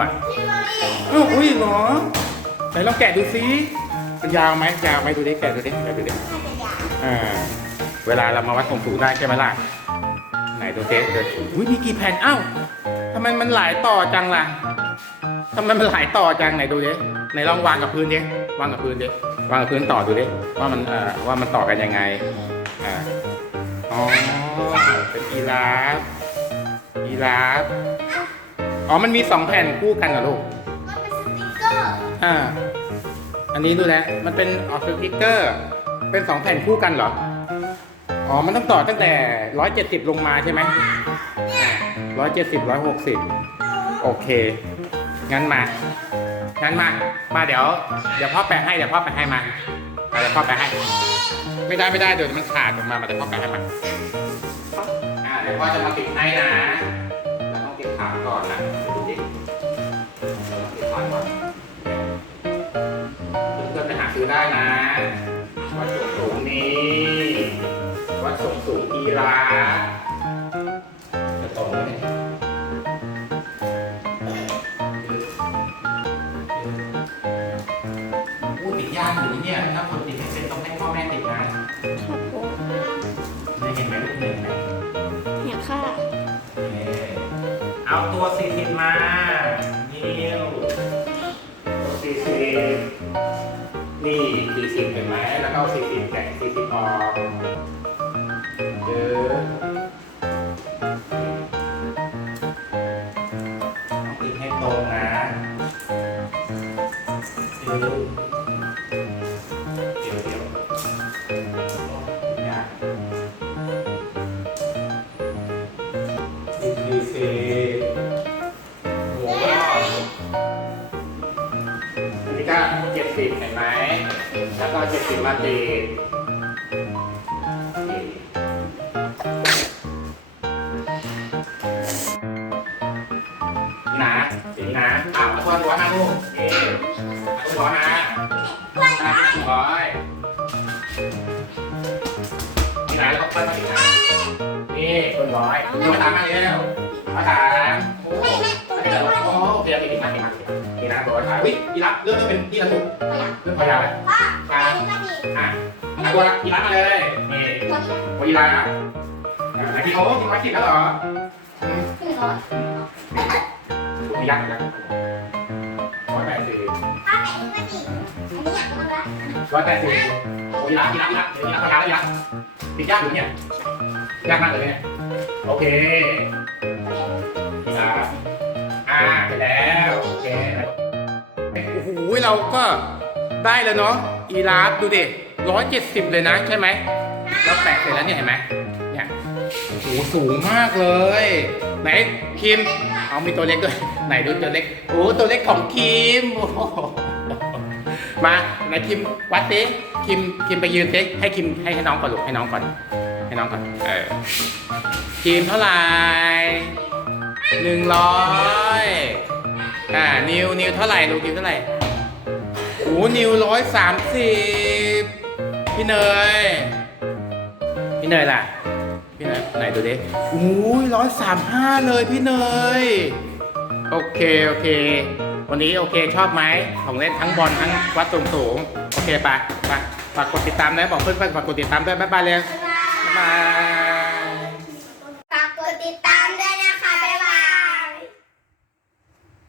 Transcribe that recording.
อะอ้าวอุ้ยเหรอไหนลองแกะดูซิมันยาวไหมยาวไหมดูดิแกะดูดิแกะดูดิอ่าเวลาเรามาวัดความสูงได้ใช่ไหมล่ะไหนดูเจ๊ดูอุ้ยมีกี่แผ่นอ้าวทำไมมันหลายต่อจังล่ะทำไมมันหลายต่อจังไหนดูดิไหนลองวางกับพื้นดิวางกับพื้นดิวางกับพื้นต่อดูดิว่ามันเอ่อว่ามันต่อกันยังไงอ่าอ๋อเป็นกีราฟกี ราฟอ๋อ มันมีสองแผ่นคู่กันเหรอลูกอ่า อันนี้ดูแลวมันเป็นออกสติ๊กเกอร์ เป็นสองแผ่นคู่กันเหรอ อ๋อ มันต้องต่อตั้งแต่ร้อยเจ็ดสิบลงมาใช่ไหมร้อยเจ็ดสิบร้อยหกสิบโอเค งั้นมา งั้นมา มาเดี๋ยว เดี๋ยวพ่อแปะให้ เดี๋ยวพ่อแปะให้มาเอาเดี๋ยวพ่อแปะให้ ไม่ได้ไม่ได้เดี๋ยวมันขาดออกมามาเดี๋ยวพ่อแปะให้มาอ่าเดี๋ยวพ่อจะมาติดให้นะ ยากอยู่เนี่ยถ้าคนติดไม่เป็นต้องให้พ่อแม่ติดนะได้เห็นไหมลูกหนึ่งไหมเนี่ยค่ะเอาตัว40มานิ้วตัว40นี่40เห็นไหมแล้วก็เอา40แกะ40ออกเจอต้องติดให้ตรงนะ ก็70เห็นไหม แล้วก็70มาติดนี่นะสีนะอ้าวตัวหัวนะลูกนี่ตัวหัวนะอะร้อยนี่นะแล้วก็ค่อยมาติดนะนี่ร้อยตัวตามมาเร็วมาถามโอ้ อันนี้เหรอโอ้โอเคโอเคติดมาติดมานี่นะตัวร้อยวิกีรับเริ่มต้นเป็นที่ระบุเริ่มพยายามแล้วมาอะเอาตัวกีรับมาเลยนี่ตัวกีรับอะไอ้ที่เขาที่วัดสิบแล้วเหรออืมมียักษ์นะร้อยแปดสิบร้อยแปดสิบโอ้ยรักยีรักยีรักเดี๋ยวยีรักพยายามแล้วยีรักติดยากอยู่เนี่ยยากมากเลยเนี่ยโอเค เราก็ได้แล้วเนาะอีราฟดูดิร้อยเจ็ดสิบเลยนะใช่ไหมเราแปะเสร็จแล้วเนี่ยเห็นไหมเนี่ยโอ้โหสูงมากเลย ไหนคิมเอามีตัวเล็กด้วยไหนดูตัวเล็กโอ้ตัวเล็กของคิมมาไหนคิมวัดสิคิมคิมไปยืนสิให้คิมให้ให้น้องก่อนลูกให้น้องก่อน ให้น้องก่อนเออคิมเท่าไหร่หนึ่งร้อยอ่านิวนิวเท่าไหร่ลูกนิวเท่าไหร่ โอ้นิวร้อยสามสิบพี่เนย พี่เนยล่ะ พี่เนยไหนดูดิอู้ยร้อยสามห้าเลยพี่เนย โอเค โอเค วันนี้โอเคชอบไหมของเล่นทั้งบอลทั้งวัดสูงสูงๆโอเคไปไปฝากกดติดตามนะบอกเพื่อนๆฝากกดติดตามด้วยบ๊ายบายเลยบ๊ายบาย